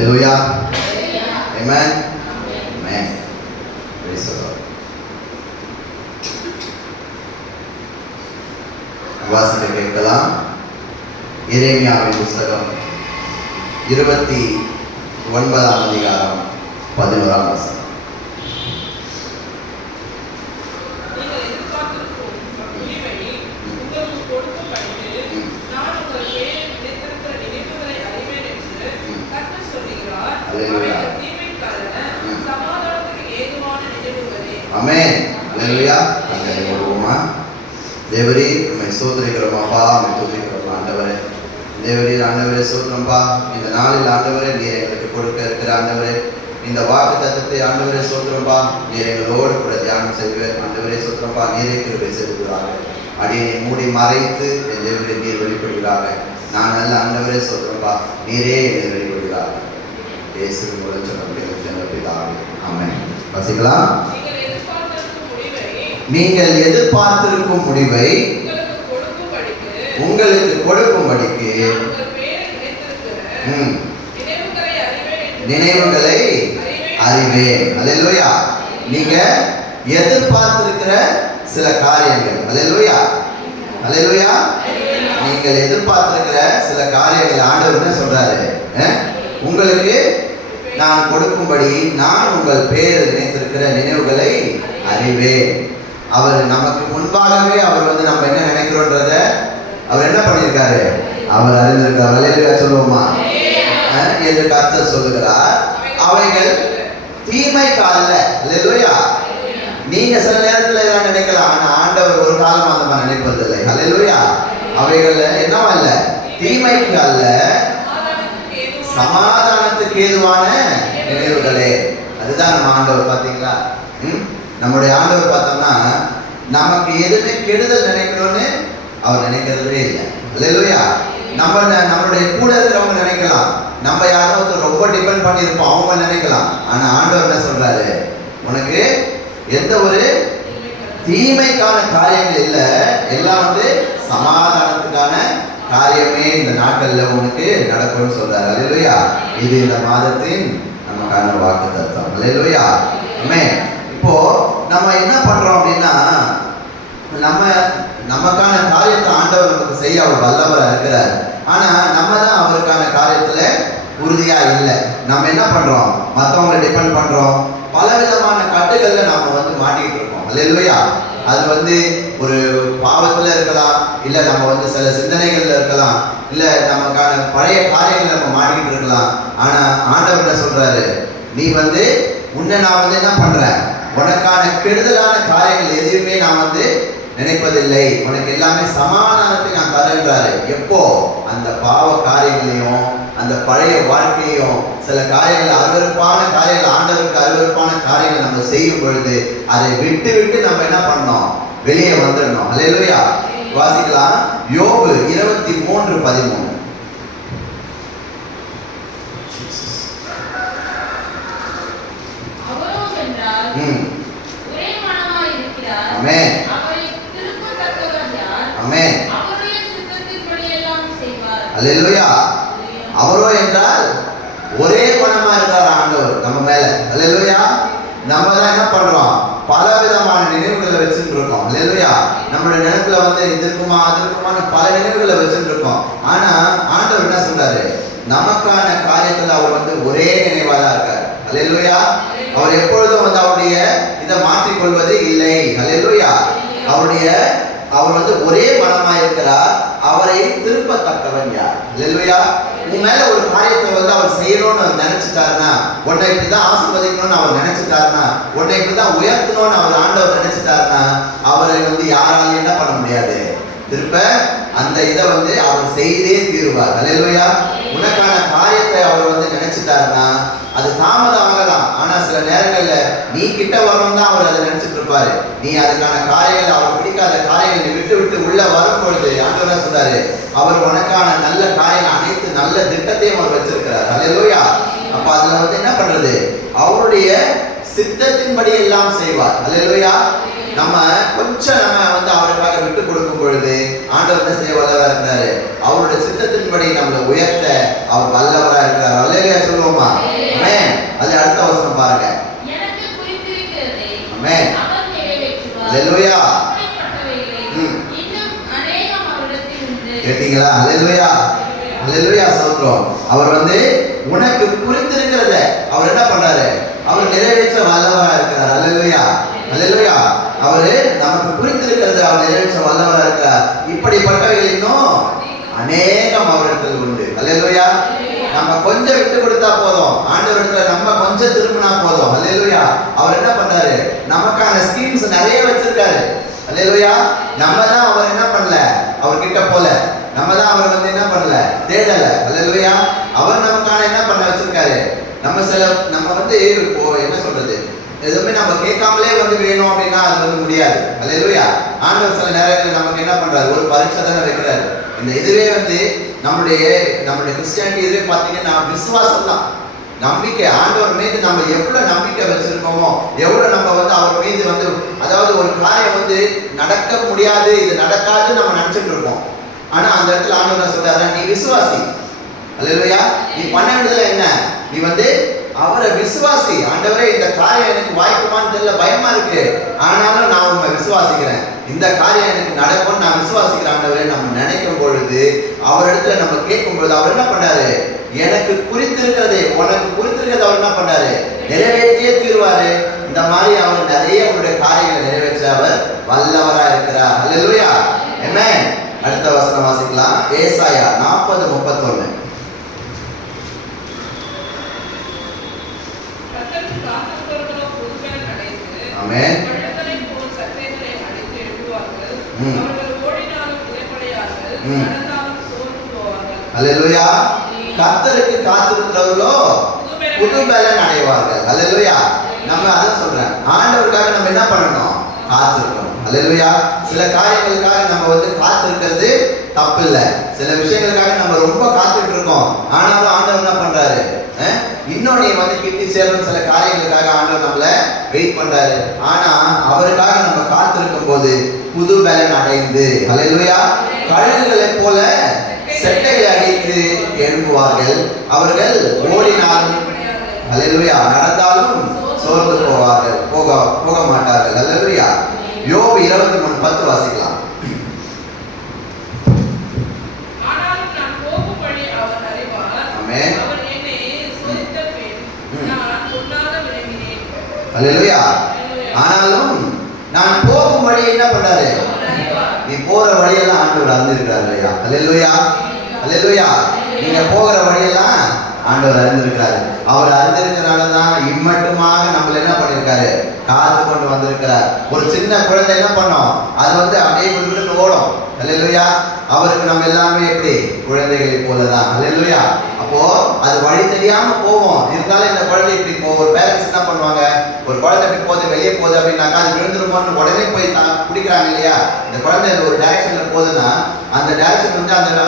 Hallelujah. Amen. Amen. Praise the Lord. வாசிக்க கேட்கலாம். எரேமியாவின் புத்தகம் 29ஆம் அதிகாரம் 11ஆம் வசனம். ஆமென். ஹல்லேலூயா. கண்களை மூடுவோமா? தேவரே உம்மை ஸ்தோத்திரிக்கிறோம் அப்பா, உம்மை துதிக்கிறோம் ஆண்டவரே. தேவரே ஆண்டவரே ஸ்தோத்திரம்பா. இந்த நாளில் ஆண்டவரே நீர் எங்களுக்கு கொடுக்க இருக்கிற ஆண்டவரே இந்த வாக்குத்தத்தத்தை ஆண்டவரே ஸ்தோத்திரம்பா. நீர் எங்களோடு கூட தியானம் செய்வேன் ஆண்டவரே ஸ்தோத்திரம்பா. நீரே கிருபை செய்கிறாங்க. அடியை மூடி மறைத்து என் தேவரே நீர் வெளிப்படுகிறாங்க. நான் நல்ல ஆண்டவரே ஸ்தோத்திரம்பா. நீரே என்னை வெளிப்படுகிறாங்க. இயேசுவின் மூலம் சொன்ன ஜனபிதாவே. ஆமென். வாசிக்கலாம். நீங்கள் எதிர்பார்த்திருக்கும் முடிவை உங்களுக்கு கொடுக்கும்படிக்கு நினைவுகளை அறிவேன். அல்லேலூயா. நீங்க எதிர்பார்த்திருக்கிற சில காரியங்கள், அல்லேலூயா அல்லேலூயா, நீங்கள் எதிர்பார்த்திருக்கிற சில காரியங்கள் ஆண்டவர் என்ன சொல்றாரு? உங்களுக்கு நான் கொடுக்கும்படி நான் உங்கள் பேர் நினைத்திருக்கிற நினைவுகளை அறிவேன். அவர் நமக்கு முன்பாகவே அவர் நம்ம என்ன நினைக்கிறோன்றத அவர் என்ன பண்ணியிருக்காரு? அவர் அறிந்திருக்கார். அல்லேலூயா சொல்லுவோமா? என்று கர்த்தர் சொல்லுகிறார். அவைகள் தீமைக்கு அல்ல. அல்லேலூயா. நீங்க சில நேரத்தில் எல்லாம் நினைக்கலாம், ஆனா ஆண்டவர் ஒரு காலம் அந்த மாதிரி நினைப்பதில்லை. அல்லேலூயா. அவைகள் என்னவா இல்ல, தீமைக்கு அல்ல, சமாதானத்துக்கு ஏதுவான நினைவுகளே. அதுதான் நம்ம ஆண்டவர். பார்த்தீங்களா? நம்முடைய ஆண்டவர் பார்த்தோம்னா நமக்கு எதுவுமே கெடுதல் நினைக்கணும்னு அவர் நினைக்கிறதே இல்லை. அல்லேலூயா. நம்மளுடைய கூட இருக்கிறவங்க நினைக்கலாம், நம்ம யாரோ ரொம்ப டிபெண்ட் பண்ணியிருப்போம், அவங்க நினைக்கலாம். ஆனா ஆண்டவர் என்ன சொல்றாரு? உனக்கு எந்த ஒரு தீமைக்கான காரியங்கள் இல்லை, எல்லாம் சமாதானத்துக்கான காரியமே இந்த நாட்கள்ல உனக்கு நடக்கும்னு சொல்றாரு. அல்லேலூயா. இது இந்த மாதத்தின் நமக்கான வாக்குத்தத்தம். அல்லேலூயா. ஆமென். இப்போ நம்ம என்ன பண்றோம் அப்படின்னா, நமக்கான காரியத்தை ஆண்டவர் நமக்கு செய்ய அவர் வல்லவரா இருக்கிறார். ஆனா நம்ம தான் அவருக்கான காரியத்துல உறுதியா இல்லை. நம்ம என்ன பண்றோம்? மற்றவங்களை டிபெண்ட் பண்றோம். பலவிதமான கட்டுகள்ல நம்ம மாட்டிக்கிட்டு இருக்கோம். அல்லேலூயா. அது ஒரு பாவத்துல இருக்கலாம், இல்ல நம்ம சில சிந்தனைகள்ல இருக்கலாம், இல்ல நமக்கான பழைய காரியங்களை நம்ம மாட்டிக்கிட்டு இருக்கலாம். ஆனா ஆண்டவர் என்ன சொல்றாரு? நீ உன்னை நான் என்ன பண்றேன்? உனக்கான கெடுதலான காரியங்கள் எதுவுமே நான் நினைப்பதில்லை. உனக்கு எல்லாமே சமாதானத்தை நான் தரேன்றாரு. எப்போ? அந்த பாவ காரியங்களையும் அந்த பழைய வாழ்க்கையும் சில காரியங்கள், அருவருப்பான காரியங்கள், ஆண்டவருக்கு அருவருப்பான காரியங்கள் நம்ம செய்யும் பொழுது அதை விட்டு விட்டு நம்ம என்ன பண்ணோம்? வெளியே வந்துடணும். அல்லேலூயா. வாசிக்கலாம். யோபு 23:13. ஆமென். ஆமென். அல்லேலூயா. அவரோ என்றால் ஒரே மனமா இருக்கார் ஆண்டவர் நம்ம மேல. அல்லேலூயா. நம்ம தான் என்ன பண்றோம்? பல விதமான நினைவுகளை வச்சுட்டு இருக்கோம். அல்லேலூயா. நம்மளுடைய நினைப்புல இதற்குமா அதற்குமான பல நினைவுகளை வச்சுட்டு இருக்கோம். ஆனா ஆண்டவர் என்ன சொல்றாரு? நமக்கான காரியத்துல அவர் ஒரே நினைவா தான் இருக்கார். அல்லேலூயா. அவர் எப்பொழுதும் அவருடைய இதை மாற்றிக்கொள்வது இல்லை. அல்லேலூயா. அவர் ஒரே மனமா இருக்கிறார். அவரை திருப்பத்தக்கவன் யார்? அல்லேலூயா. உன் மேல ஒரு காரியத்தை அவர் செய்யணும்னு நினைச்சிட்டாருன்னா, உன்னை இப்படிதான் ஆசீர்வதிக்கணும்னு அவர் நினைச்சிட்டாருன்னா, உன்னை இப்படிதான் உயர்த்தணும்னு அவர் ஆண்டவர் நினைச்சிட்டாருன்னா, அவரை யாராலையும் என்ன பண்ண முடியாது? திருப்ப அந்த இதை அவர் செய்தே தீருவார். அல்லேலூயா. உனக்கான காரியத்தை அவர் நினைச்சிட்டாருன்னா அது தாமதம் ஆகலாம். ஆனா சில நேரங்கள்ல நீ கிட்ட வரணும் தான் அவர் அதை நினைச்சிட்டு இருப்பாரு. நீ அதுக்கான காரியங்கள், அவர் பிடிக்காத காரியங்களை விட்டு விட்டு உள்ள வரும் பொழுது ஆண்டவர் சொல்றாரு, அவர் உனக்கான நல்ல காரியங்கள் அனைத்து நல்ல திட்டத்தையும் அவர் வச்சிருக்கிறார். அல்லேலூயா. அப்ப அதுல என்ன பண்றது? அவருடைய சித்தத்தின்படி எல்லாம் செய்வார். அல்லேலூயா. நம்ம கொஞ்சம் நம்ம அவருக்காக விட்டு கொடுக்கும் பொழுது ஆண்டவர் என்ன செய்ய வல்லவரா இருக்கிறாரு? அவருடைய சித்தத்தின்படி நம்மளை உயர்த்த அவர் வல்லவரா இருக்கிறார். அல்லேலூயா சொல்லுவோமா? ஆமென். அது அடுத்த வசனம் பாருங்க. எனக்கு குறித்திருக்கிறதை ஆமென். அவர் நிறைவேற்றுவார். அல்லேலூயா. இன்னும் அநேகம் அவரிடத்தில் உண்டு. கேட்டீங்களா? அல்லேலூயா. அல்லேலூயா சொல்றோம். அவர் உனக்கு குறித்திருக்கிறத அவர் என்ன பண்றாரு? அவர் நிறைவேற்ற வல்லவரா இருக்கிறார். அல்லேலூயா. அல்லேலூயா. அவரு நமக்கு குறித்திருக்கிறத அவர் நிறைவேற்ற வல்லவரா இருக்கிறார். இப்படிப்பட்டவைகள் இன்னும் அநேகம் அவரிடத்தில் உண்டு. அல்லேலூயா. நம்ம கொஞ்சம் விட்டு கொடுத்தா போதும், ஆண்டவரிடத்துல நம்ம கொஞ்சம் திரும்பினா போதும். அல்லேலூயா. அவர் என்ன பண்றாரு? நமக்கான ஸ்கீம்ஸ் நிறைய வச்சிருக்காரு. அல்லேலூயா. நம்ம தான் அவர் என்ன பண்ணல, அவர் கிட்ட போல. நம்ம தான் அவர் என்ன பண்ணல, தேடல. அல்லேலூயா. அவர் நமக்கான என்ன பண்ண வச்சிருக்காரு? நம்ம இப்போ என்ன சொல்றது, எதுவுமே நம்ம கேட்காமலே வேணும் அப்படின்னா அது முடியாது. அல்லேலூயா. ஆண்டவர் சில நேரங்களில் நமக்கு என்ன பண்றாரு? ஒரு பரீட்சை தானே வைக்கிறாரு. இந்த இதுவே நம்முடைய கிறிஸ்டியானிட்டி இதுவே பார்த்தீங்கன்னா விசுவாசம் தான், நம்பிக்கை. ஆண்டவர் மீது நம்ம எவ்வளவு நம்பிக்கை வச்சிருக்கோமோ, எவ்வளவு நம்ம அவர் மீது அதாவது ஒரு காரியம் நடக்க முடியாது, இது நடக்காதுன்னு நம்ம நினைச்சிட்டு இருக்கோம். ஆனா அந்த இடத்துல ஆண்டவர் சொல்றாரு, நீ விசுவாசி. அல்லேலூயா. நீ பண்ண வேண்டியதுல என்ன? நீ அவரை விசுவாசி. ஆண்டவரே, இந்த காரியம் எனக்கு வாய்க்குமான்னு தெரியல, பயமா இருக்கு, ஆனாலும் நான் உண்மை விசுவாசிக்கிறேன், இந்த காரியம் எனக்கு நடக்கும், நான் விசுவாசிக்கிறேன் ஆண்டவரே நம்ம நினைக்கும் பொழுது, அவரிடத்துல நம்ம கேட்கும் பொழுது அவர் என்ன பண்றாரு? எனக்கு குறித்திருக்கிறதே, உனக்கு குறித்திருக்கிறத அவர் என்ன பண்றாரு? நிறைவேற்றியே தீர்வாரு. இந்த மாதிரி அவர் நிறைய அவருடைய காரியங்களை நிறைவேற்ற அவர் வல்லவரா இருக்கிறார். அல்லேலூயா. ஆமென். அடுத்த வசனம் வாசிக்கலாம். ஏசாயா 40:31. ஆமென். அல்லேலூயா. கர்த்தருக்கு காத்திருக்கிறவர்களோ புது பலன் அடைவார்கள். அல்லேலூயா. நம்ம அதான் சொல்றேன், ஆண்டவருக்காக நம்ம என்ன பண்ணணும்? காத்திருக்கணும். அல்லேலூயா. சில காரியங்களுக்காக நம்ம காத்திருக்கிறது தப்பு இல்லை. சில விஷயங்களுக்காக நம்ம ரொம்ப காத்துட்டு இருக்கோம், ஆனாலும் ஆண்டவர் என்ன பண்றாரு? இன்னும் நீ கிட்டி சேரும் சில காரியங்களுக்காக ஆண்டவர் நம்மள வெயிட் பண்றாரு. ஆனா அவருக்காக நம்ம காத்திருக்கும் போது புது பலன் அடைந்து, அல்லேலூயா, கழுகுகளை போல செட்டைகளை அடித்து எழும்புவார்கள். அவர்கள் ஓடினாலும், அல்லேலூயா, நடந்தாலும் சோர்ந்து போக மாட்டார்கள். அல்லேலூயா. யோபு 23:10 வாசிக்கலாம். ஆமென். அல்லேலூயா. ஆனாலும் நான் போகும் வழி என்ன பண்றாரு? நீ போற வழியெல்லாம் ஆண்டவர் அறிந்திருக்கிறார் இல்லையா? அல்லேலூயா. அல்லேலூயா. நீங்க போகிற வழியெல்லாம் ஆண்டவர் அறிந்திருக்கிறாரு. அவர் அறிந்திருக்கிறனாலதான் இம்மட்டுமாக நம்மள என்ன பண்ணிருக்காரு? காத்து கொண்டு வந்திருக்கிறார். ஒரு சின்ன குழந்தை என்ன பண்ணோம்? அது அப்படியே விட்டு ஓடும். அல்லேலூயா. அவருக்கு நம்ம எல்லாமே எப்படி? குழந்தைகளை போலதான். அல்லேலூயா. அப்போ அது வழி தெரியாம போவோம். இருந்தாலும் இந்த குழந்தை இப்படி ஒரு பேரண்ட்ஸ் என்ன பண்ணுவாங்க? ஒரு குழந்தை இப்படி போகுது, வெளியே போகுது அப்படின்னாக்கா அது விழுந்துருமோன்னு உடனே போய் பிடிக்கிறாங்க இல்லையா? இந்த குழந்தை ஒரு டைரக்ஷன்ல போகுதுன்னா அந்த டைரக்ஷன் அந்த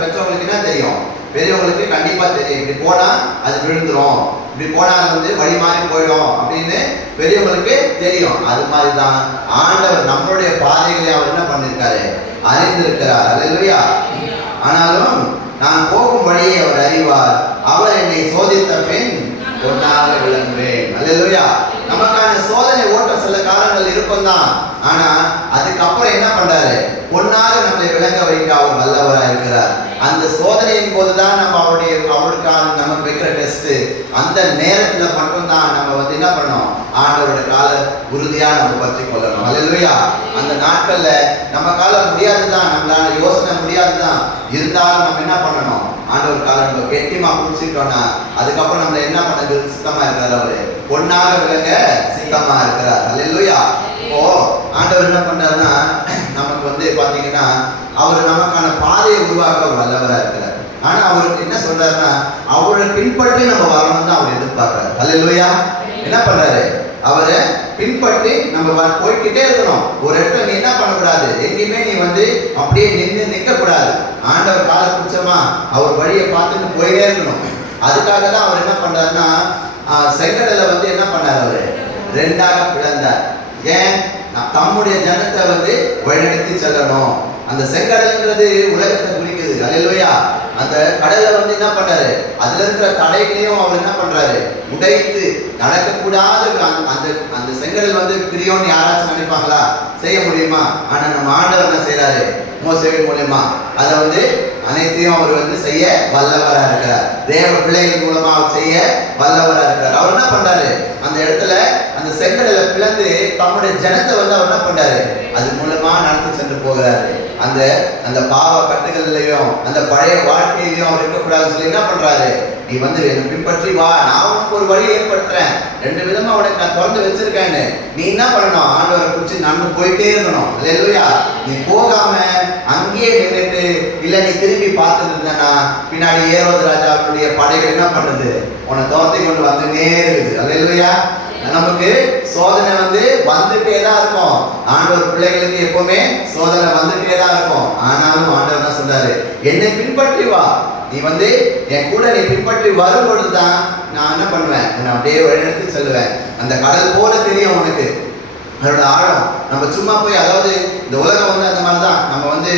பெற்றவங்களுக்கு என்ன தெரியும்? பெரியவங்களுக்கு கண்டிப்பா தெரியும், இப்படி போனா அது விழுந்துரும், இப்படி போனா அது வழி மாறி போயிடும் அப்படின்னு பெரியவங்களுக்கு தெரியும். அது மாதிரிதான் ஆண்டவர் நம்மளுடைய பாதைகளை அவர் என்ன பண்ணிருக்காரு? அறிந்திருக்கிறார். அல்லேலூயா. ஆனாலும் நான் போகும் வழியை அவர் அறிவார், அவர் என்னை சோதித்த பின் பொன்னாக விளங்குவேன். அல்லேலூயா. நமக்கான சோதனை ஓட்டம் சில காலங்கள் இருக்கும் தான், ஆனா அதுக்கப்புறம் என்ன பண்றாரு? பொன்னாக நம்மளை விளங்க வைக்க அவர் வல்லவரா இருக்கிறார். அந்த சோதனையின் போதுதான் நம்ம அவருக்கான நமக்கு வைக்கிற டெஸ்ட், அந்த நேரத்துல மட்டும்தான் நம்ம என்ன பண்ணணும்? ஆண்டவரோட கால உறுதியா நம்ம பற்றி கொள்ளணும். அல்லேலூயா. அந்த நாட்கள்ல நம்ம காலம் முடியாதுதான், நம்மளால யோசனை முடியாதுதான், இருந்தாலும் நம்ம என்ன பண்ணணும்? ஆண்டவர் காலம் நம்ம கெட்டிமா பிடிச்சிட்டோம்னா அதுக்கப்புறம் நம்மள என்ன பண்ண சித்தமா இருக்கிறார்? அவரு பொன்னாக விளங்க சித்தமா இருக்கிறார். அல்லேலூயா. இப்போ ஆண்டவர் என்ன பண்றாருன்னா நமக்கு பாத்தீங்கன்னா அவர் நமக்கான பாதையை உருவாக்க வல்லவரா இருக்கிறார். ஆனா அவருக்கு என்ன சொல்றாருன்னா அவரை பின்பற்றி நம்ம வரணும் தான் அவர் எதிர்பார்க்கிறார். அல்லேலூயா. என்ன பண்றாரு? அவரை பின்பற்றி நம்ம போய்கிட்டே இருக்கணும். ஒரு இடத்துல நீ என்ன பண்ணக்கூடாது? எங்கேயுமே நீ அப்படியே நிற்க கூடாது. ஆண்டவர் காலை பிடிச்சமா அவர் வழியை பார்த்துட்டு போயிட்டே இருக்கணும். அதுக்காக தான் அவர் என்ன பண்றாருன்னா செங்கடலை என்ன பண்ணார்? அவரு 2ஆக பிளந்தார். ஏன்? தம்முடைய ஜனத்தை வழிநடத்தி செல்லணும். அந்த செங்கடல்ன்றது உலகத்தை குறிக்குது. அல்லேலூயா. அந்த கடல்ல வந்து என்ன பண்றாரு, அதுல இருக்கிற தடைகளையும் அவர் என்ன பண்றாரு, உடைத்து நடக்கக்கூடாத அந்த அந்த செங்கடல் வந்து பிரியோன்னு யாராச்சும் நினைப்பாங்களா? செய்ய முடியுமா? ஆனா நம்ம ஆண்டவர் என்ன செய்யறாரு, மோசேவின் மூலமா அதை வந்து அனைத்தையும் அவர் வந்து செய்ய வல்லவரா இருக்கிறார். தேவ பிள்ளைகள் மூலமா அவர் செய்ய வல்லவரா இருக்கிறார். அவர் என்ன பண்றாரு, அந்த இடத்துல அந்த செங்கடலை பிளந்து தம்முடைய ஜனத்தை வந்து அவர் என்ன பண்றாரு, அது மூலமா நடத்தி சென்று போகிறாரு. அந்த அந்த பாவ கட்டுகள்லையும் அந்த பழைய வாழ்க்கையிலையும் அவர் இருக்கக்கூடாதுன்னு சொல்லி என்ன பண்றாரு, நீ வந்து என்னை பின்பற்றி வா, நான் உனக்கு ஒரு வழி ஏற்படுத்துறேன், 2 விதமா உனக்கு நான் திறந்து வச்சிருக்கேன்னு நீ என்ன பண்ணணும், ஆண்டவரை குறிச்சு நடந்து போயிட்டே இருக்கணும். அல்லேலூயா. நீ போகாம அங்கேயே நின்றுட்டு இல்ல நீ திரும்பி பார்த்துட்டு இருந்தேன்னா பின்னாடி ஏரோது ராஜாவுடைய படைகள் என்ன பண்ணுது, உன்னை தோர்த்தி கொண்டு வந்துட்டே இருக்குது. அல்லேலூயா. நமக்கு சோதனை வந்து வந்துட்டே தான் இருக்கும். ஆண்டவர் பிள்ளைகளுக்கு எப்பவுமே சோதனை வந்துட்டே தான் இருக்கும். ஆனாலும் ஆண்டவர் என்ன சொல்றாரு, என்னை பின்பற்றி வா, நீ வந்து என் கூட நீ பின்பற்றி வரும் பொழுதுதான் நான் என்ன பண்ணுவேன், உன்னை அப்படியே வழிநடத்தி செல்லுவேன். அந்த கடல் போல தெரியும் உனக்கு அதோட ஆழம். நம்ம சும்மா போய், அதாவது இந்த உலகம் வந்து அந்த மாதிரி தான், நம்ம வந்து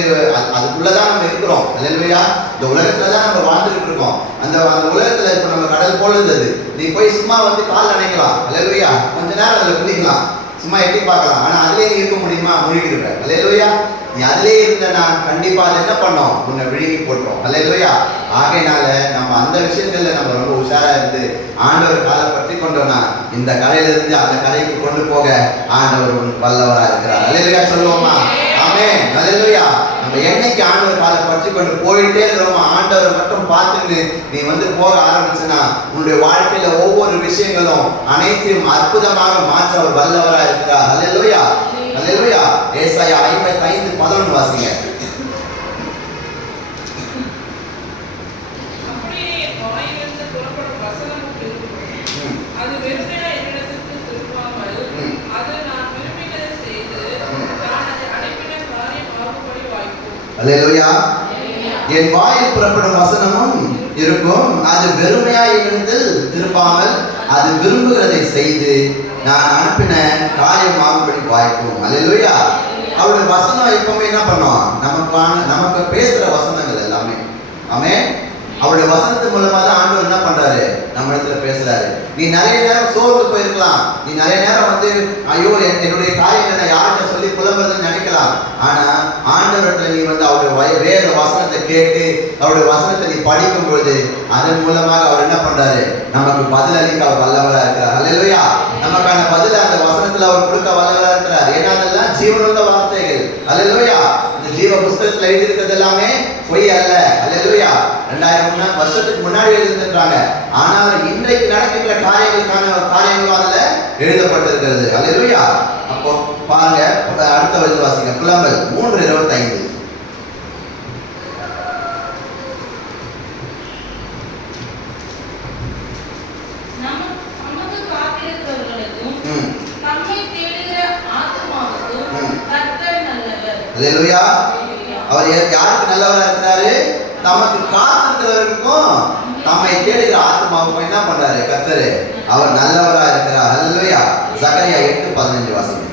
அதுக்குள்ளதான் நம்ம இருக்கிறோம். அல்லேலூயா. இந்த உலகத்துல தான் நம்ம வாழ்ந்துகிட்டு இருக்கோம். அந்த அந்த உலகத்துல இப்ப நம்ம கடல் போல இருந்தது, நீ போய் சும்மா வந்து கால் நினைக்கலாம். அல்லேலூயா. கொஞ்ச நேரம் அதுல குளிக்கலாம், சும்மா எட்டி பார்க்கலாம். ஆனா அதுலயே இருக்க முடியுமா? முழுகிடுற. அல்லேலூயா. நீ அதுலயே இருந்தனா கண்டிப்பா அது என்ன பண்ணோம், உன்னை விழுங்கி போட்டோம். அல்லேலூயா. ஆகையினால நம்ம அந்த விஷயங்கள்ல நம்ம ரொம்ப உஷாரா இருந்து ஆண்டவர் காலை பற்றி கொண்டோம்னா இந்த கரையில இருந்து அந்த கரைக்கு கொண்டு போக ஆண்டவர் வல்லவரா இருக்கிறார். அல்லேலூயா சொல்லுவோமா? ஆமென். அல்லேலூயா. நம்ம என்னைக்கு ஆண்டவர் காலை பற்றி கொண்டு போயிட்டே இருக்கிறோமோ, ஆண்டவரை மட்டும் பார்த்துட்டு நீ வந்து போக ஆரம்பிச்சுன்னா உன்னுடைய வாழ்க்கையில ஒவ்வொரு விஷயங்களும் அனைத்தையும் அற்புதமாக மாற்ற அவர் வல்லவரா இருக்கிறார். அல்லேலூயா. அல்லேலூயா. ஏசாயா 55:11 வாசிங்க. அல்லேலூயா. என் வாயில் புறப்படும் வசனமும் இருக்கும், அது வெறுமையாய் என்னிடத்தில் திரும்பாமல் அது விரும்புகிறதை செய்து நான் அனுப்பின காரியமாகும்படி வாய்க்கும். அல்லேலூயா. அவருடைய வசனம் எப்பவுமே என்ன பண்ணும், நமக்கு பேசுற வசனங்கள் எல்லாமே. ஆமென். அவருடைய வசனத்து மூலமா தான் ஆண்டவர் என்ன பண்றாரு, நம்ம இடத்துல பேசுறாரு. நீ நிறைய நேரம் சோர்ந்து போயிருக்கலாம், நீ நிறைய நேரம் வந்து ஐயோ என்னுடைய காரியங்களை நான் யார்கிட்ட சொல்லி புலம்புறதுன்னு நினைக்கலாம். ஆனா ஆண்டவரத்துல நீ வந்து அவருடைய வேத வசனத்தை கேட்டு அவருடைய வசனத்தை நீ படிக்கும் பொழுது அதன் மூலமாக அவர் என்ன பண்றாரு, நமக்கு பதில் அளிக்க அவர் வல்லவரா இருக்கிறார். அல்லேலூயா. நமக்கான பதில் அந்த வசனத்துல அவர் கொடுக்க வல்லவரா இருக்கிறார். ஏன்னா அதெல்லாம் ஜீவனுள்ள வார்த்தைகள். அல்லேலூயா. இந்த ஜீவ புஸ்தகத்துல எழுதி இருக்கிறது எல்லாமே பொய் அல்ல. அல்லேலூயா. 2000 வருஷத்துக்கு முன்னாடி எழுதிருக்காங்க, ஆனால் இன்றைக்கு நடக்கின்ற காரியங்களும் அதுல எழுதப்பட்டிருக்கிறது. அல்லேலூயா. அப்போ பாருங்க, அடுத்த வயது வாசிங்க. புலம்பல் 3:25. அல்லேலூயா. அவர் யாருக்கு நல்லவரா இருக்கிறாரு, தமக்கு காத்திருக்கிறவருக்கும் தம்மை தேடுகிற ஆத்மாவுக்கும் என்ன பண்றாரு கர்த்தர், அவர் நல்லவரா இருக்கிறார். அல்லேலூயா. சகரியா 8:15 வாசிங்க.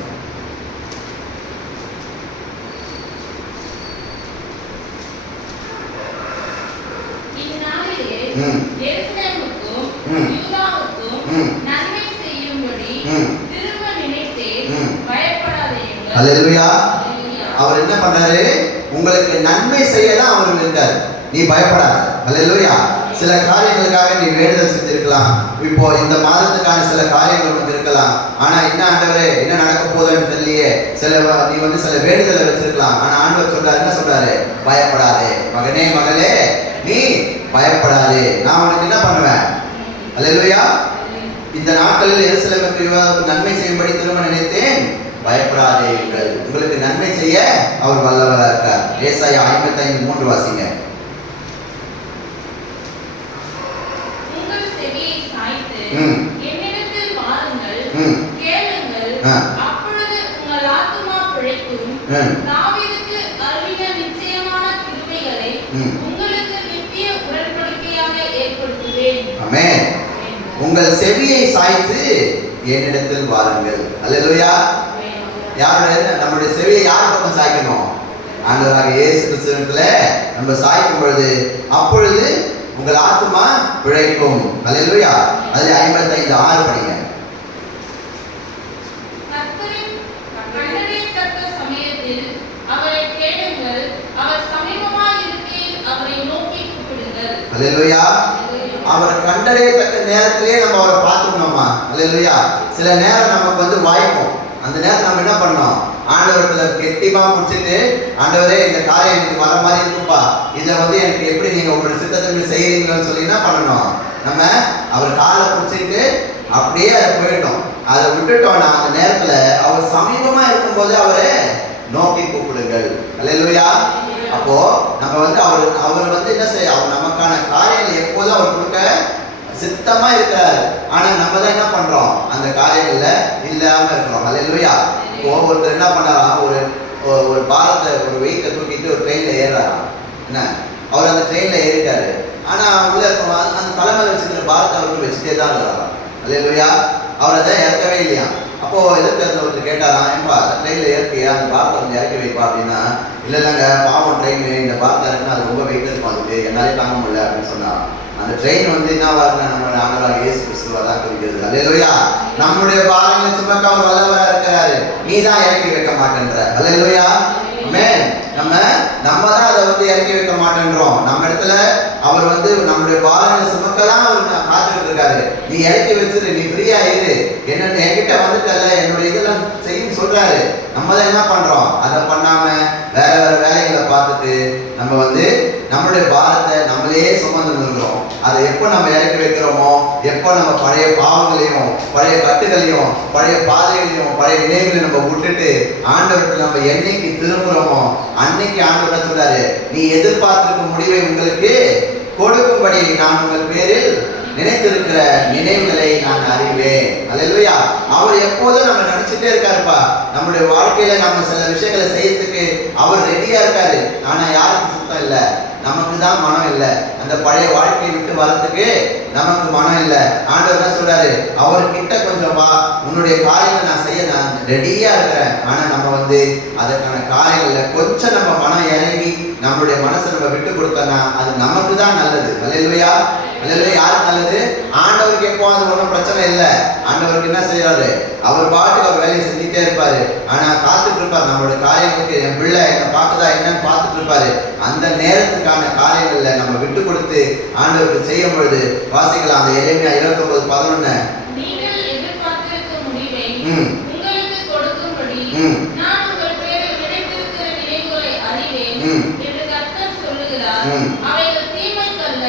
அல்லேலூயா. அவர் என்ன பண்றாரு, உங்களுக்கு நன்மை செய்யலாம் அவர் இருக்காரு, நீ பயப்படாத. அல்லேலூயா. சில காரியங்களுக்காக நீ வேண்டுதல் செஞ்சிருக்கலாம், இப்போ இந்த மாதத்துக்கான சில காரியங்கள் உனக்கு இருக்கலாம். ஆனா என்ன ஆண்டவரே என்ன நடக்க போகுதுன்னு தெரியலையே, நீ வந்து சில வேண்டுதலை வச்சிருக்கலாம். ஆனா ஆண்டவர் சொல்றாரு, என்ன சொல்றாரு, பயப்படாதே மகனே மகளே, நீ பயப்படாதே, நான் உனக்கு என்ன பண்ணுவேன். அல்லேலூயா. இந்த நாட்களில் எருசலேமுக்கு நன்மை செய்யும்படி திரும்ப நினைத்தேன், பயப்படாதீர்கள், உங்களுக்கு நன்மை செய்ய அவர் வல்லவராக இருக்கிறார். ஏசாயா 55:3 வாசிங்க. உங்கள் செவியை சாய்த்து என்னிடத்தில் வாருங்கள், கேளுங்கள், அப்பொழுது உங்கள் ஆத்துமா பிழைக்கும். தாவீதுக்கு அருளின நிச்சயமான கிருபைகளை உங்களுக்கு நித்திய உடன்படிக்கையாக ஏற்படுத்துவேன். ஆமென். உங்கள் செவியை சாய்த்து என்னிடத்தில் வாருங்கள். அல்லேலூயா. யாருடைய நம்முடைய செவியை யார் பக்கம் சாய்க்கணும், ஆண்டவராக இயேசு கிறிஸ்துவிடத்துல நம்ம சாய்க்கும் பொழுது அப்பொழுது உங்கள் ஆத்துமா பிழைக்கும். அல்லேலூயா. அது 55:6 படிங்க. கண்டறியத்தக்க சமயத்தில் அவரை தேடுங்கள், அவர் சமீபமாய் இருக்கையில் அவரை நோக்கி கூப்பிடுங்கள். அல்லேலூயா. அவரை கண்டறியத்தக்க நேரத்திலே நம்ம அவரை பார்த்துக்கணுமா? அல்லேலூயா. சில நேரம் நமக்கு வந்து வாய்க்கும். அந்த நேரம் நம்ம என்ன பண்ணோம்? ஆண்டவர்கிட்ட கெட்டிமா பிடிச்சிட்டு, ஆண்டவரே இந்த காரியம் எனக்கு வர மாதிரி இருக்குப்பா, இதை வந்து எனக்கு எப்படி நீங்க உங்களோட சித்தத்தை செய்யறீங்கன்னு சொல்லி என்ன பண்ணணும்? நம்ம அவர் காலை பிடிச்சிட்டு அப்படியே அதை போயிட்டோம். அதை விட்டுட்டோம்னா அந்த நேரத்துல அவர் சமீபமா இருக்கும்போது அவரை நோக்கி கூப்பிடுங்கள். அல்லேலூயா. அப்போ நம்ம வந்து அவர் வந்து என்ன செய்ய, அவர் நமக்கான காரியங்களை எப்போதும் அவர் கொடுக்க சித்தமா இருக்காரு. ஆனா நம்ம தான் என்ன பண்றோம்? அந்த காரியங்கள்ல இல்லாம இருக்கிறோம். அல்லேலூயா. ஒருத்தர் என்ன பண்ணாராம், ஒரு பாரத்தை ஒரு வெயிட்டை தூக்கிட்டு ஒரு ட்ரெயின்ல ஏறாராம். என்ன, அவர் அந்த ட்ரெயின்ல ஏறிட்டாரு. ஆனா உள்ள இருக்கும் அந்த தலைமையில வச்சுக்கிற பாரத்தை அவருக்கு வச்சுட்டே தான் இருக்கிறாராம். அல்லேலூயா. அவர் அதை இறக்கவே இல்லையா. அப்போ எதிர்த்து ஒருத்தர் கேட்டாராம், ஏன்பா ட்ரெயின்ல ஏற்கியா, அந்த பாரத்தை வந்து இறக்கி வைப்பா அப்படின்னா, இல்லைங்க பாவம் ட்ரெயின், இந்த பாரத்தை இறக்குன்னா அது ரொம்ப வெயிட் இருக்கும், அதுக்கு என்னாலே தாங்க முடியல அப்படின்னு சொன்னாராம். அந்த ட்ரெயின் வந்து என்ன வரணும்? நம்மளுடைய ஆண்டவராக இயேசு கிறிஸ்துவா தான் குறிக்கிறது. அல்லேலூயா. நம்முடைய பாரங்களை சுமக்க அவர் வல்லவராக இருக்கிறாரு. நீ தான் இறக்கி வைக்க மாட்டேன்ற. அல்லேலூயா. ஆமென். நம்ம தான் அதை வந்து இறக்கி வைக்க மாட்டேன்றோம். நம்ம இடத்துல அவர் வந்து நம்முடைய பாரங்களை சுமக்க தான் அவர் காத்துக்கிட்டு இருக்காரு. நீ இறக்கி வச்சுட்டு நீ ஃப்ரீயா இரு, என்ன என்கிட்ட வந்துட்டல, என்னுடைய இதெல்லாம் செய்யும் சொல்றாரு. நம்ம தான் என்ன பண்றோம்? அதை பண்ணாம வேற வேலைகளை பார்த்துட்டு நம்ம வந்து நம்மளுடைய பாரத்தை நம்மளே சுமந்து நிற்கிறோம். அதை எப்போ நம்ம இறக்கி வைக்கிறோமோ, எப்போ நம்ம பழைய பாவங்களையும் பழைய கட்டுகளையும் பழைய பாதைகளையும் பழைய நினைவுகளையும் நம்ம விட்டுட்டு ஆண்டவர்கிட்ட நம்ம என்னைக்கு திரும்புறோமோ அன்னைக்கு ஆண்டவர் சொல்றாரு, நீ எதிர்பார்த்திருக்கும் முடிவை உங்களுக்கு கொடுக்கும்படி நான் உங்கள் பேரில் நினைத்திருக்கிற நினைவுகளை நான் அறிவேன். அல்லேலூயா. அவர் எப்போதும் நம்ம நினைச்சிட்டே இருக்காருப்பா. நம்முடைய வாழ்க்கையில நம்ம சில விஷயங்களை செய்யறதுக்கு அவர் ரெடியா இருக்காரு. ஆனா யாருக்கு சுத்தம் இல்லை? நமக்கு தான் மனம் இல்லை. அந்த பழைய வாழ்க்கையை விட்டு வரதுக்கு நமக்கு மனம் இல்லை. ஆண்டவர் என்ன சொல்றாரு? அவர்கிட்ட கொஞ்சம் வா, உன்னுடைய காரியங்களை நான் செய்ய நான் ரெடியா இருக்கிறேன். ஆனா நம்ம வந்து அதற்கான காரியங்கள்ல கொஞ்சம் நம்ம மனம் இறங்கி நம்மளுடைய மனசை நம்ம விட்டு கொடுத்தோம்னா அது நமக்கு தான் நல்லது. அல்லேலூயா. அல்லேலூயா. யாருக்கு நல்லது? ஆண்டவருக்கு எப்போ அது ஒன்றும் பிரச்சனை இல்லை. ஆண்டவருக்கு என்ன செய்யறாரு? அவர் பாட்டுக்கு அவர் வேலையை செஞ்சுட்டே இருப்பாரு. ஆனா காத்துட்டு இருப்பாரு நம்மளுடைய காரியங்களுக்கு. என் பிள்ளை என்னை பார்க்குதா என்னன்னு பார்த்துட்டு இருப்பாரு. அந்த நேரத்துக்கான காரியங்கள்ல நம்ம விட்டு கொடுத்து ஆண்டவருக்கு செய்யும் பொழுது வாசிக்கலாம். அந்த எரேமியா 29:11, நீங்கள் எதிர்பார்த்திருக்கும் முடிவை உங்களுக்கு கொடுக்கும்படி நான் உங்கள் பேரில் நினைத்திருக்கிற நினைவுகளை அறிவேன் என்று கர்த்தர் சொல்லுகிறார். அவைகள் தீமைக்கல்ல,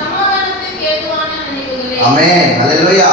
சமாதானத்துக்கு ஏதுவான நினைவுகளே. ஆமென். அல்லேலூயா.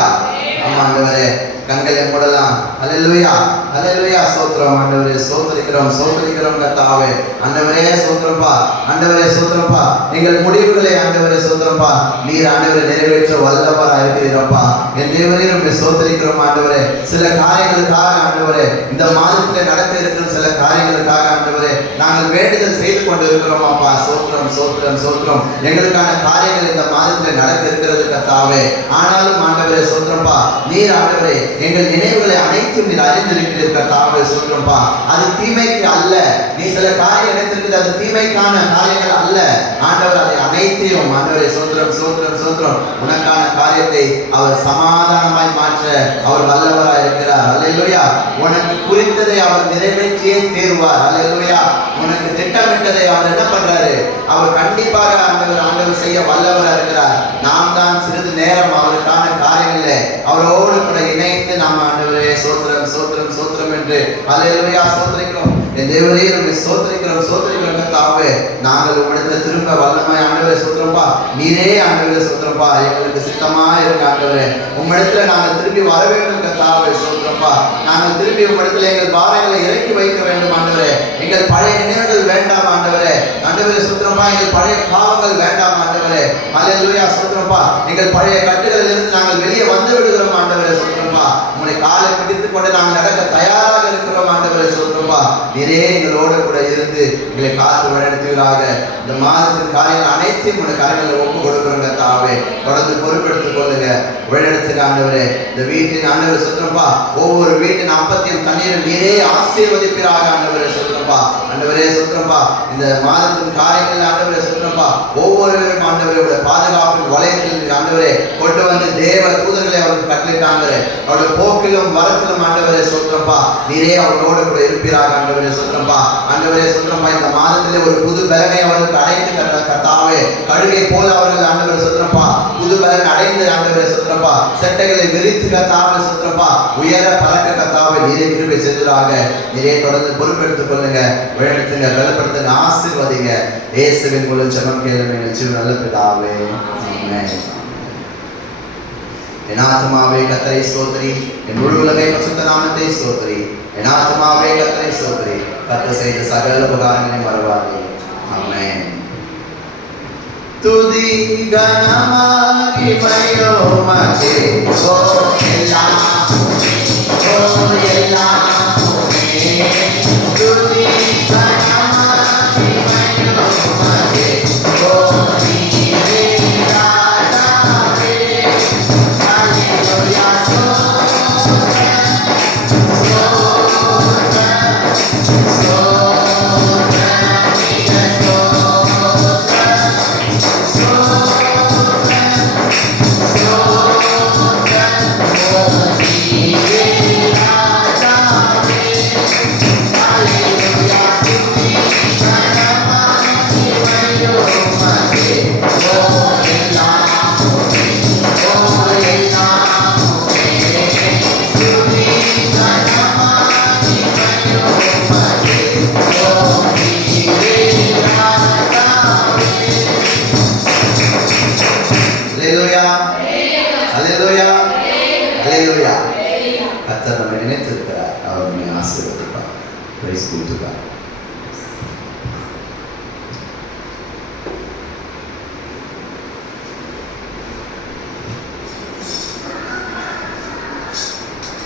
ஆமா ஆண்டவரே, கண்களை மூடலாம். அல்லேலூயா. அல்லேலூயா. ஸ்தோத்திரம் ஆண்டவரே. ஸ்தோத்திரிக்கிறோம் கர்த்தாவே. ஆண்டவரே ஸ்தோத்திரம்ப்பா. ஆண்டவரே ஸ்தோத்திரம்ப்பா. எங்கள் முடிவுகளை ஆண்டவரே ஸ்தோத்திரம்ப்பா. நீர் ஆண்டவரே நிறைவேற்ற வல்லவராக இருக்கிறீரப்பா. என் தேவரே உம்மை ஸ்தோத்திரிக்கிறோம் ஆண்டவரே. சில காரியங்களுக்காக ஆண்டவரே, இந்த மாதத்திலே நடக்க இருக்கிற சில காரியங்களுக்காக ஆண்டவரே நாங்கள் வேண்டுதல் செய்து கொண்டு இருக்கிறோம் அப்பா. ஸ்தோத்திரம் ஸ்தோத்திரம் ஸ்தோத்திரம். எங்களுக்கான காரியங்கள் இந்த மாதத்திலே நடக்க இருக்கிறது கர்த்தாவே. ஆனாலும் ஆண்டவரே ஸ்தோத்திரம்ப்பா, நீர் ஆண்டவரே எங்கள் நினைவுகளை அனைத்தும் நீர் அறிந்திருக்கிறீர் கர்த்தாவே. ஸ்தோத்திரம்ப்பா. அது தீமைக்கு அல்ல. நீ சில காரியம் நினைத்திருக்கிறது அது தீமைக்கான காரியங்கள் அல்ல. ஆண்டவர் அதை அனைத்தையும் ஆண்டவரே ஸ்தோத்திரம் ஸ்தோத்திரம் ஸ்தோத்திரம் உனக்கான காரியத்தை அவர் சமாதானமாய் மாற்ற அவர் வல்லவராய் இருக்கிறார். அல்லேலூயா. உனக்கு குறித்ததை அவர் நிறைவேற்றியே தீர்வார். அல்லேலூயா. உனக்கு திட்டமிட்டதை அவர் என்ன பண்றாரு? அவர் கண்டிப்பாக ஆண்டவர் செய்ய வல்லவராக இருக்கிறார். நாம் தான் சிறிது நேரம் அவருக்கான காரியங்களை அவரோடு கூட இணைத்து நாம் ஆண்டவரே ஸ்தோத்திரம் ஸ்தோத்திரம் ஸ்தோத்திரம் என்று அல்லேலூயா ஸ்தோத்திரிக்கிறோம். என் தேவரே உம்மை ஸ்தோத்திரிக்கிறோம் கர்த்தாவே. நாங்கள் உம்மிடத்தில் திரும்ப வல்லமாய் ஆண்டவரே ஸ்தோத்திரம்ப்பா. நீரே ஆண்டவரே ஸ்தோத்திரம்ப்பா. எங்களுக்கு சித்தமா இருக்க ஆண்டவரே. உம்மிடத்துல நாங்கள் திரும்பி வர வேண்டும் கர்த்தாவே. ஸ்தோத்திரம்ப்பா. நாங்கள் திரும்பி உம்மிடத்துல எங்கள் பாரங்களை இறக்கி வைக்க வேண்டும் ஆண்டவரே. எங்கள் பழைய நினைவுகள் வேண்டாம் ஆண்டவரே. ஆண்டவரே ஸ்தோத்திரம்ப்பா. எங்கள் பழைய பாவங்கள் வேண்டாம் ஆண்டவரே. அல்லேலூயா ஸ்தோத்திரம்ப்பா. எங்கள் பழைய கட்டுகளில் இருந்து நாங்கள் வெளியே வந்து விடுகிறோம் ஆண்டவரே. ஸ்தோத்திரம்ப்பா. உம்முடைய காலை பிடித்துக் கொண்டு நாங்கள் நடக்க தயாராக இருக்கிறோம் ஆண்டவரே. ஸ்தோத்திரம்ப்பா. நீரே எங்களோடு கூட இருந்து எங்களை காத்து வழிநடத்துவீராக. இந்த மாதத்தின் காரியங்கள் அனைத்தையும் உடைய காரியங்களை ஒப்பு கொடுக்கிறோம் கர்த்தாவே. தொடர்ந்து பொறுப்பெடுத்துக் கொள்ளுங்க. வழிநடத்துங்க ஆண்டவரே. இந்த வீட்டின் ஆண்டவரே ஸ்தோத்திரம்ப்பா. ஒவ்வொரு வீட்டின் அப்பத்தையும் தண்ணீரும் நீரே ஆசீர்வதிப்பீராக ஆண்டவரே. ஸ்தோத்திரம் ஸ்தோத்திரப்பா. ஆண்டவரே ஸ்தோத்திரப்பா. இந்த மாதத்தின் காரியங்கள் ஆண்டவரே ஸ்தோத்திரப்பா. ஒவ்வொருவரும் ஆண்டவரே உடைய பாதுகாப்பின் வளையத்தில் ஆண்டவரே கொண்டு வந்து தேவ தூதர்களை அவருக்கு கட்டளையிட்டாங்க. அவருடைய போக்கிலும் வரத்திலும் ஆண்டவரே ஸ்தோத்திரப்பா. நீரே அவர்களோடு கூட இருப்பீராக ஆண்டவரே ஸ்தோத்திரப்பா. ஆண்டவரே ஸ்தோத்திரப்பா. இந்த மாதத்திலே ஒரு புது பலனை அவர்களுக்கு அடைந்து கர்த்தாவே, கழுகை போல அவர்கள் ஆண்டவரே ஸ்தோத்திரப்பா புது பலன் அடைந்து ஆண்டவரே ஸ்தோத்திரப்பா செட்டைகளை விரித்து கர்த்தாவே ஸ்தோத்திரப்பா உயர பறக்க கர்த்தாவே நீரே கிருபை செய்ததாக. நீரே தொடர்ந்து பொறுப்பெடுத்துக் கொள்ளுங்க, வழிநடத்துங்க, பலப்படுத்துங்க, ஆசீர்வதிங்க. இயேசுவின் மூலம் ஜெபம் கேளுங்க நிச்சயம் நல்ல பிதாவே. ஆமென். என் ஆத்துமாவே கர்த்தரை ஸ்தோத்திரி, என் முழு உலகை பரிசுத்த நாமத்தை ஸ்தோத்திரி. என் ஆத்துமாவே கர்த்தரை ஸ்தோத்திரி, கர்த்தர் செய்த சகல உபகாரங்களை மறவாதே. ஆமென். துதி கனமகிமையோ மகே ஓ எல்லாம் துதி கனமகிமையோ மகே ஓ நீரே ராஜாவே. ஹல்லேலூயா கர்த்தர் நம்மை நினைத்திருக்கிறார். அவர் நம்மை ஆசீர்வதிப்பார். Praise be to God.